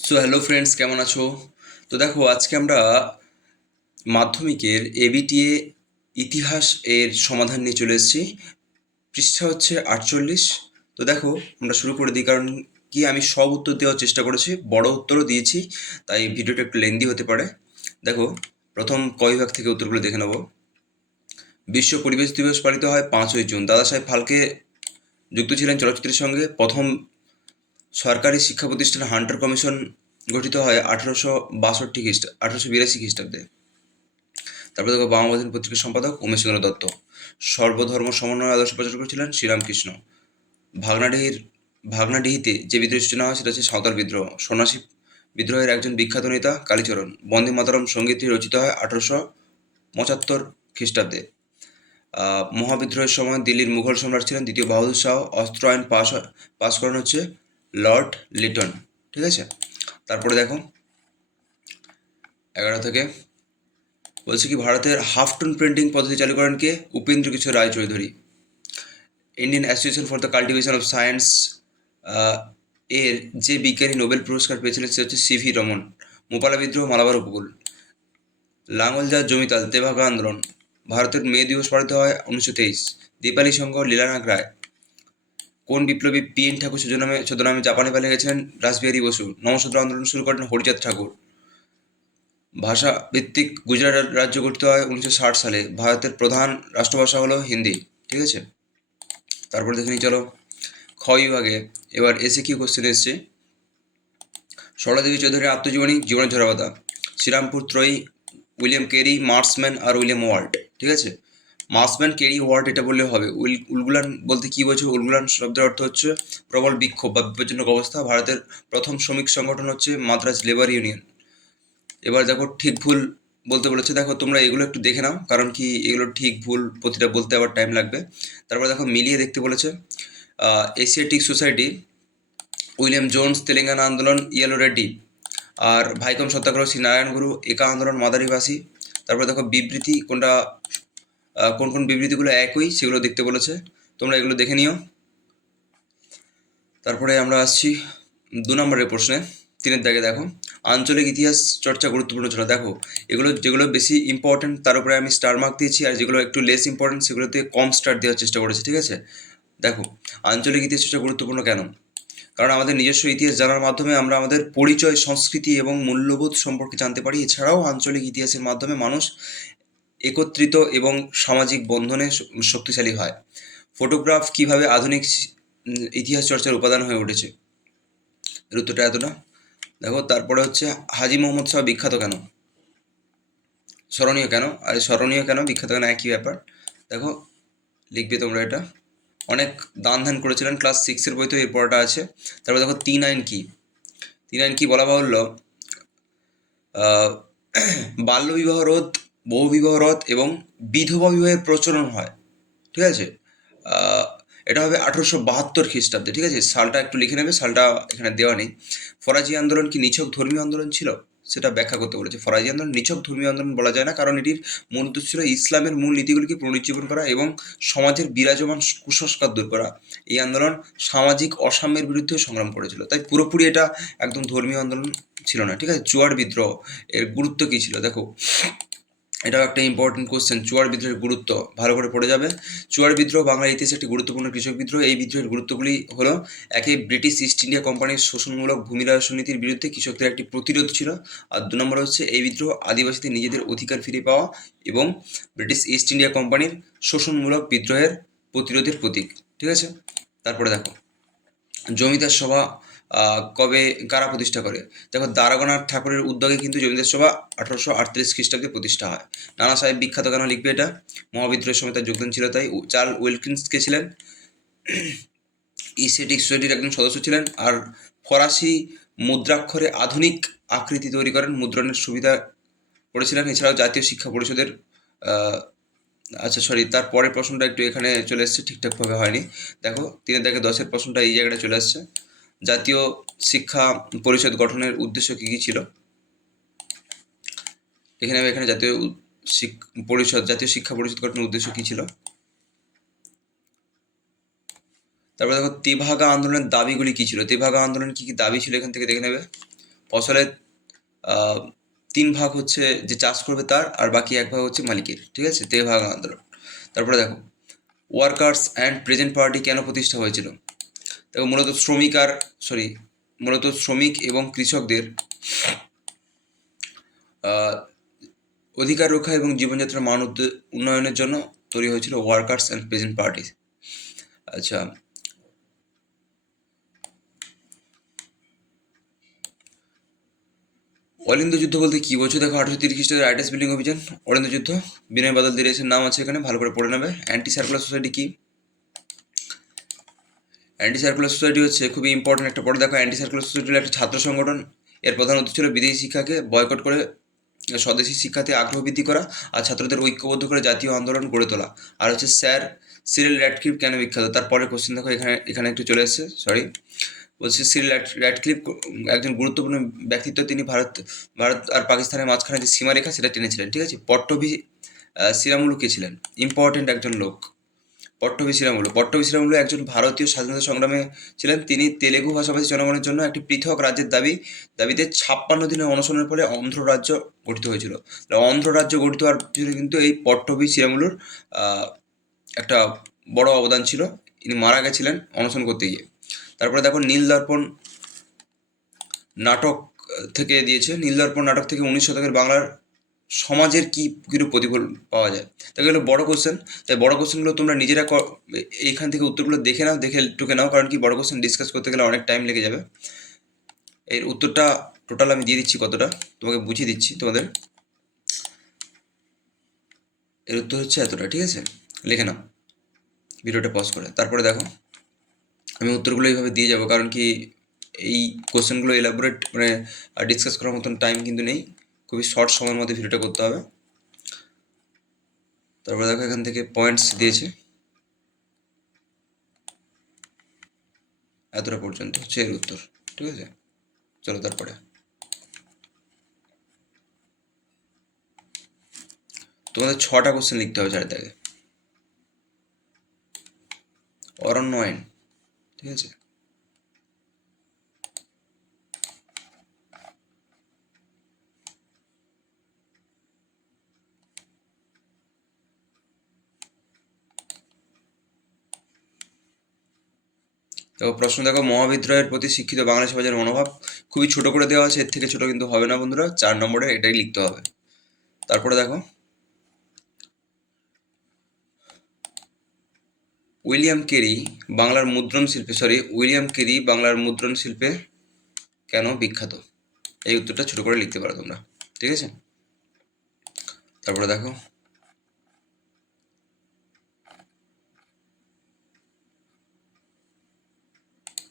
So hello friends, কেমন আছো? তো দেখো, আজকে আমরা মাধ্যমিকের এবিটিএ ইতিহাস এর সমাধান নিয়ে চলে এসেছি। পৃষ্ঠা হচ্ছে 48। তো দেখো, আমরা শুরু করে দিই, কারণ কি আমি সব উত্তর দেওয়ার চেষ্টা করেছি, বড় উত্তরও দিয়েছি, তাই ভিডিওটা একটু লেন্দি হতে পারে। দেখো, প্রথম ক বিভাগ থেকে উত্তরগুলো দেখে নেব। বিশ্ব পরিবেশ দিবস পালিত হয় 5ই জুন। দাদা সাহেব ফালকে যুক্ত ছিলেন চলচ্চিত্রের সঙ্গে। প্রথম সরকারি শিক্ষা প্রতিষ্ঠান হান্টার কমিশন গঠিত হয় 1882 খ্রিস্টাব্দে। তারপরে দেখো, বাংলাদেশ পত্রিকার সম্পাদক উমেশচন্দ্র দত্ত। সর্বধর্ম সমন্বয় আদর্শ প্রচার করেছিলেন শ্রীরামকৃষ্ণ। ভাগনাডিহির ভাগনাডিহিতে যে বিদ্রোহের সূচনা হয় সেটা হচ্ছে সাঁওতাল বিদ্রোহ। সন্ন্যাসী বিদ্রোহের একজন বিখ্যাত নেতা কালীচরণ। বন্দে মাতরম সঙ্গীতটি রচিত হয় 1875 খ্রিস্টাব্দে। মহাবিদ্রোহের সময় দিল্লির মুঘল সম্রাট ছিলেন দ্বিতীয় বাহাদুর শাহ। অস্ত্র আইন পাস করেন হচ্ছে লর্ড লিটন। ঠিক আছে, তারপরে দেখো 11 থেকে বলছে কি, ভারতের হাফ টোন প্রিন্টিং পদ্ধতি চালু করেন কে? Upendra Kishore Roy Chowdhury. Indian association for the cultivation of science এর যে বিজ্ঞানী নোবেল পুরস্কার পেয়েছিলেন সে হচ্ছে সিভি রমন। মোপালা বিদ্রোহ, মালাবার উপকূল। লাঙ্গল যার জমিতাল, তেভাগা আন্দোলন। ভারতের মে দিবস পালিত হয় 1923। দীপালি সংঘ, লীলানাথ রায়। কোন বিপ্লবী পিএন ঠাকুর ছদ্মনামে জাপানে পালিয়ে গেছেন? রাসবিহারী বসু। নমঃশূদ্র আন্দোলন শুরু করেন হরিচাঁদ ঠাকুর। ভাষা ভিত্তিক গুজরাট রাজ্য গঠিত হয় 1960 সালে। ভারতের প্রধান রাষ্ট্রভাষা হলো হিন্দি। ঠিক আছে, তারপর দেখে নিই চলো খ বিভাগে। এবার এসে কি কোশ্চেন এসছে? সরলাদেবী চৌধুরীর আত্মজীবনী, জীবনের ঝরাপাতা। শ্রীরামপুর ত্রয়ী, উইলিয়াম কেরি, মার্সম্যান আর উইলিয়াম ওয়ার্ড। ঠিক আছে, মার্সম্যান, কেরি, ওয়ার্ড এটা বললে হবে। উলগুলান বলতে কি বোঝো? উলগুলান শব্দের অর্থ হচ্ছে প্রবল বিক্ষোভ বা বিপজ্জনক অবস্থা। ভারতের প্রথম শ্রমিক সংগঠন হচ্ছে মাদ্রাজ লেবার ইউনিয়ন। এবার দেখো, ঠিক ভুল বলতে বলেছে। দেখো, তোমরা এগুলো একটু দেখে নাও, কারণ কি এগুলো ঠিক ভুল প্রতিটা বলতে আবার টাইম লাগবে। তারপর দেখো, মিলিয়ে দেখতে বলেছে। Asiatic society, William Jones. Telangana আন্দোলন, ইয়েলো রেড্ডি। আর ভাইকম সত্যাগ্রহ, শ্রী নারায়ণ গুরু। একা আন্দোলন, মাদারিভাষী। তারপরে দেখো বিবৃতি কোনটা, কোন কোন বিবৃতিগুলো একই সেগুলো দেখতে বলেছে, তোমরা এগুলো দেখে নিও। তারপরে আমরা আসছি 2 নম্বরের প্রশ্নে। 3-এর দাগে দেখো, আঞ্চলিক ইতিহাস চর্চা গুরুত্বপূর্ণ ছিল। দেখো, এগুলো যেগুলো বেশি ইম্পর্টেন্ট তার উপরে আমি স্টার মার্ক দিয়েছি, আর যেগুলো একটু লেস ইম্পর্টেন্ট সেগুলোতে কম স্টার দেওয়ার চেষ্টা করেছি। ঠিক আছে, দেখো, আঞ্চলিক ইতিহাস চর্চা গুরুত্বপূর্ণ কেন? কারণ আমাদের নিজস্ব ইতিহাস জানার মাধ্যমে আমরা আমাদের পরিচয়, সংস্কৃতি এবং মূল্যবোধ সম্পর্কে জানতে পারি। এছাড়াও আঞ্চলিক ইতিহাসের মাধ্যমে মানুষ একত্রিত এবং সামাজিক বন্ধনে শক্তিশালী হয়। ফটোগ্রাফ কিভাবে আধুনিক ইতিহাস চর্চার উপাদান হয়ে উঠেছে? এর উত্তরটা এতটা। দেখো, তারপরে হচ্ছে হাজী মোহাম্মদ শাহ বিখ্যাত কেন, স্মরণীয় কেন? আর স্মরণীয় কেন, বিখ্যাত কেন, একই ব্যাপার। দেখো, লিখবে তোমরা এটা। অনেক দান ধ্যান করেছিলেন, ক্লাস 6-এর বইতে এর পরটা আছে। তারপর দেখো 3 আইন কি। 3 আইন কি বলা বাহুল্য, বাল্যবিবাহ রোধ, বহুবিবাহ রোধ এবং বিধবা বিবাহের প্রচলন হয়। ঠিক আছে, আহ, এটা হবে 1872 খ্রিস্টাব্দে। ঠিক আছে, সালটা একটু লিখে নেবে, সালটা এখানে দেওয়া নেই। ফরাজি আন্দোলন কি নিছক ধর্মীয় আন্দোলন ছিল? সেটা ব্যাখ্যা করতে বলেছে। ফরাজি আন্দোলন নিছক ধর্মীয় আন্দোলন বলা যায় না, কারণ এটির মূল উদ্দেশ্য ছিল ইসলামের মূল নীতিগুলিকে পুনরুজ্জীবন করা এবং সমাজের বিরাজমান কুসংস্কার দূর করা। এই আন্দোলন সামাজিক অসাম্যের বিরুদ্ধে সংগ্রাম করেছিল, তাই পুরোপুরি এটা একদম ধর্মীয় আন্দোলন ছিল না। ঠিক আছে, চুয়াড় বিদ্রোহ এর গুরুত্ব কী ছিল? দেখো, এটাও একটা ইম্পর্টেন্ট কোশ্চেন। চুয়াড় বিদ্রোহের গুরুত্ব ভালো করে পড়ে যাবে। চুয়াড় বিদ্রোহ বাংলার ইতিহাসে একটি গুরুত্বপূর্ণ কৃষক বিদ্রোহ। এই বিদ্রোহের গুরুত্বগুলি হলো: একে, ব্রিটিশ ইস্ট ইন্ডিয়া কোম্পানির শোষণমূলক ভূমি রাজস্ব নীতির বিরুদ্ধে কৃষকদের একটি প্রতিরোধ ছিল। আর 2 নম্বর হচ্ছে, এই বিদ্রোহ আদিবাসীদের নিজেদের অধিকার ফিরে পাওয়া এবং ব্রিটিশ ইস্ট ইন্ডিয়া কোম্পানির শোষণমূলক বিদ্রোহের প্রতিরোধের প্রতীক। ঠিক আছে, তারপরে দেখো, জমিদার সভা কবে কারা প্রতিষ্ঠা করে? দেখো, দারাগনাথ ঠাকুরের উদ্যোগে কিন্তু জমিদার সভা 1838 খ্রিস্টাব্দে প্রতিষ্ঠা হয়। নানা সাহেব বিখ্যাত কেন, লিখবে এটা। মহাবিদ্রোহের সময় তার যোগদান ছিল তাই। চার্লস উইলকিন্স কে ছিলেন? এশিয়াটিক সোসাইটির একজন সদস্য ছিলেন। আর ফরাসি মুদ্রাক্ষরে আধুনিক আকৃতি তৈরি করেন, মুদ্রণের সুবিধা করেছিলেন। এছাড়াও জাতীয় শিক্ষা পরিষদের আচ্ছা সরি, তার পরের প্রশ্নটা একটু এখানে চলে এসছে, ঠিকঠাকভাবে হয়নি। দেখো, 3-10-এর প্রশ্নটা এই জায়গাটা চলে আসছে। জাতীয় শিক্ষা পরিষদ গঠনের উদ্দেশ্য কী কী ছিল? এখানে জাতীয় জাতীয় শিক্ষা পরিষদ গঠনের উদ্দেশ্য কী ছিল? তারপরে দেখো, তেভাগা আন্দোলনের দাবিগুলি কী ছিল? তেভাগা আন্দোলনের কী কী দাবি ছিল এখান থেকে দেখে নেবে। ফসলের 3 ভাগ হচ্ছে যে চাষ করবে তার, আর বাকি 1 ভাগ হচ্ছে মালিকের, ঠিক আছে? 3 ভাগ আন্দোলন। তারপরে দেখো ওয়ার্কার্স অ্যান্ড প্রেজেন্ট পার্টি কেন প্রতিষ্ঠা হয়েছিল? দেখো মূলত শ্রমিক এবং কৃষকদের অধিকার রক্ষা এবং জীবনযাত্রার মান উন্নয়নের জন্য তৈরি হয়েছিল ওয়ার্কার্স অ্যান্ড প্রেজেন্ট পার্টি। আচ্ছা, অলিন্দ যুদ্ধ বলতে কি বলছো? দেখো 1830 খ্রিস্টাব্দে রাইটার্স বিল্ডিং অভিযান, অলিন্দ যুদ্ধ, বিনয় বাদল দিরেশের নাম আছে এখানে, ভালো করে পড়ে নেবে। অ্যান্টি সার্কুলার সোসাইটি কি? অ্যান্টি সার্কুলার সোসাইটি হচ্ছে খুবই ইম্পর্টেন্ট একটা পড়ে দেখো। অ্যান্টি সার্কুলার সোসাইটি হলো একটা ছাত্র সংগঠন। এর প্রধান উদ্দেশ্য ছিল বিদেশি শিক্ষাকে বয়কট করে স্বদেশী শিক্ষাতে আগ্রহ বৃদ্ধি করা আর ছাত্রদের ঐক্যবদ্ধ করে জাতীয় আন্দোলন গড়ে তোলা। আর হচ্ছে স্যার সিরিল র্যাডক্লিফ কেন বিখ্যাত? তারপরে কোশ্চেন দেখো, এখানে একটু চলে এসেছে, সরি। বলছি সিরিল র্যাডক্লিফ একজন গুরুত্বপূর্ণ ব্যক্তিত্ব। তিনি ভারত আর পাকিস্তানের মাঝখানে যে সীমারেখা সেটা টেনেছিলেন, ঠিক আছে? পট্টভি শ্রীরামুলু কে ছিলেন? ইম্পর্টেন্ট একজন লোক, পট্টভি শ্রীরামুলু। পট্টভি শ্রীরামুলু একজন ভারতীয় স্বাধীনতা সংগ্রামে ছিলেন। তিনি তেলেগু ভাষাভাষী জনগণের জন্য একটি পৃথক রাজ্যের দাবিতে 56 দিনের অনশনের ফলে অন্ধ্র রাজ্য গঠিত হয়েছিল। অন্ধ্র রাজ্য গঠিত হওয়ার পিছনে কিন্তু এই পট্টভি শ্রীরামুলুর একটা বড় অবদান ছিল। ইনি মারা গেছিলেন অনশন করতে গিয়ে। তারপরে দেখো নীলদর্পণ নাটক থেকে দিয়েছে। নীলদর্পণ নাটক থেকে 19 শতকের বাংলার সমাজের কি কিছু প্রতিফলন পাওয়া যায়? তাই এগুলো বড় কোশ্চেন। তাই বড় কোশ্চেনগুলো তোমরা নিজেরা এইখান থেকে উত্তরগুলো দেখে নাও, দেখে টুকে নাও, কারণ কি বড় কোশ্চেন ডিসকাস করতে গেলে অনেক টাইম লেগে যাবে। এর উত্তরটা টোটাল আমি দিয়ে দিচ্ছি, কতটা তোমাকে বুঝিয়ে দিচ্ছি তোমাদের। এর উত্তর হচ্ছে এতটা, ঠিক আছে? লিখে নাও ভিডিওটা পজ করে। তারপরে দেখো আমি উত্তরগুলো এইভাবে দিয়ে যাবো, কারণ কি এই কোশ্চেনগুলো এলাবোরেট মানে ডিসকাস করার মতন টাইম কিন্তু নেই। খুবই শর্ট সময়ের মধ্যে ভিডিওটা করতে হবে। তারপরে দেখো এখান থেকে পয়েন্টস দিয়েছে, এতটা পর্যন্ত হচ্ছে এর উত্তর, ঠিক আছে? চলো তারপরে তোমাদের 6টা কোশ্চেন লিখতে হবে 4 দাগে। অরণ্য আইন, ঠিক আছে? দেখো প্রশ্ন দেখো, মহাবিদ্রোহের প্রতি শিক্ষিত বাংলা সমাজের মনোভাব। খুবই ছোট করে দেওয়া আছে, এর থেকে ছোট কিন্তু হবে না বন্ধুরা। 4 নম্বরে এটাই লিখতে হবে। তারপরে দেখো উইলিয়াম কেরি বাংলার মুদ্রণ শিল্পে কেন বিখ্যাত? এই উত্তরটা ছোট করে লিখতে পারো তোমরা, ঠিক আছে? তারপরে দেখো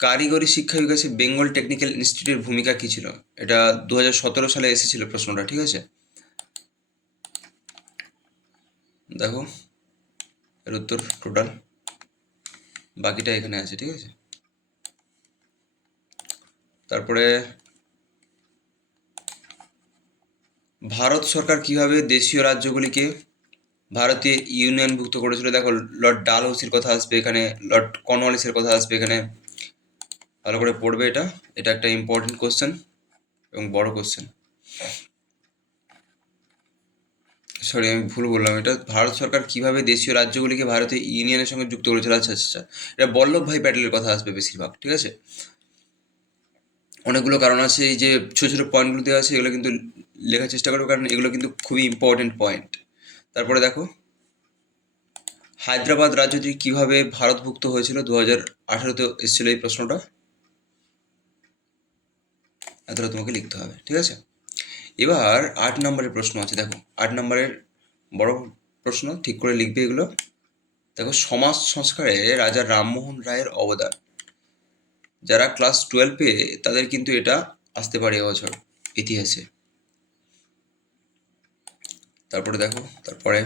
কারিগরি শিক্ষা বিকাশে বেঙ্গল টেকনিক্যাল ইনস্টিটিউটের ভূমিকা কী ছিল? এটা 2017 সালে এসেছিল প্রশ্নটা, ঠিক আছে? দেখো এর উত্তর টোটাল, বাকিটা এখানে আছে, ঠিক আছে? তারপরে ভারত সরকার কিভাবে দেশীয় রাজ্যগুলিকে ভারতীয় ইউনিয়নভুক্ত করেছিল? দেখো লর্ড ডালহৌসির কথা আসবে এখানে, লর্ড কর্নওয়ালিসের কথা আসবে এখানে, ভালো করে পড়বে। এটা একটা ইম্পর্টেন্ট কোশ্চেন এবং বড় কোশ্চেন। সরি আমি ভুল বললাম, এটা ভারত সরকার কিভাবে দেশীয় রাজ্যগুলিকে ভারতীয় ইউনিয়নের সঙ্গে যুক্ত করেছিল। আচ্ছা আচ্ছা, এটা বল্লভভাই প্যাটেলের কথা আসবে বেশিরভাগ, ঠিক আছে? অনেকগুলো কারণ আছে, এই যে ছোটো ছোটো পয়েন্টগুলো দেওয়া আছে এগুলো কিন্তু লেখার চেষ্টা করবে, কারণ এগুলো কিন্তু খুবই ইম্পর্টেন্ট পয়েন্ট। তারপরে দেখো হায়দ্রাবাদ রাজ্যটি কিভাবে ভারতভুক্ত হয়েছিল? 2018-তে এসেছিল এই প্রশ্নটা, এতটা তোমাকে লিখতে হবে, ঠিক আছে? এবার 8 নম্বরের প্রশ্ন আছে। দেখো 8 নম্বরের বড় প্রশ্ন, ঠিক করে লিখবে এগুলো। দেখো সমাজ সংস্কারে রাজা রামমোহন রায়ের অবদান। যারা ক্লাস 12 তাদের কিন্তু এটা আসতে পারে এবছর ইতিহাসে। তারপরে দেখো তারপরে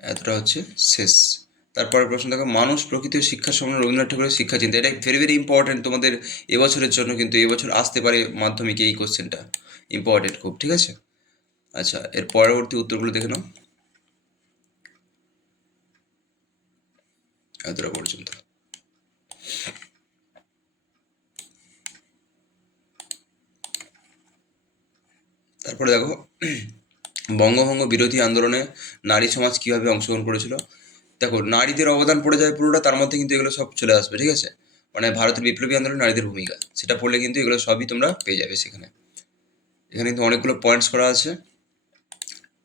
এতটা হচ্ছে শেষ। তারপরে প্রশ্ন দেখো, মানুষ প্রকৃতি ও শিক্ষার সম্মান রবীন্দ্রনাথ ঠাকুরের শিক্ষা চিন্তা। এটা ভেরি ভেরি ইম্পর্টেন্ট তোমাদের এবছরের জন্য, কিন্তু এবছর আসতে পারে মাধ্যমিকে এই কোশ্চেনটা, ইম্পর্টেন্ট খুব, ঠিক আছে? আচ্ছা এর পরবর্তী উত্তরগুলো দেখে নাও, এতটা পর্যন্ত। তারপরে দেখো বঙ্গভঙ্গ বিরোধী আন্দোলনে নারী সমাজ কীভাবে অংশগ্রহণ করেছিল। দেখো নারীদের অবদান পড়ে যায় পুরোটা, তার মধ্যে কিন্তু এগুলো সব চলে আসবে, ঠিক আছে। মানে ভারতের বিপ্লবী আন্দোলনে নারীদের ভূমিকা, সেটা পড়লে কিন্তু এগুলো সবই তোমরা পেয়ে যাবে সেখানে। এখানে কিন্তু অনেকগুলো পয়েন্টস করা আছে,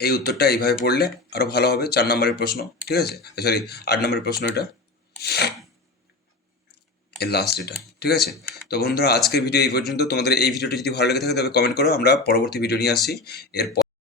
এই উত্তরটা এইভাবে পড়লে আরও ভালো হবে। 4 নম্বরের প্রশ্ন, ঠিক আছে, সরি 8 নম্বরের প্রশ্ন এটা, এর লাস্ট এটা, ঠিক আছে। তো বন্ধুরা আজকের ভিডিও এই পর্যন্ত। তোমাদের এই ভিডিওটি যদি ভালো লেগে থাকে তবে কমেন্ট করো, আমরা পরবর্তী ভিডিও নিয়ে আসছি এর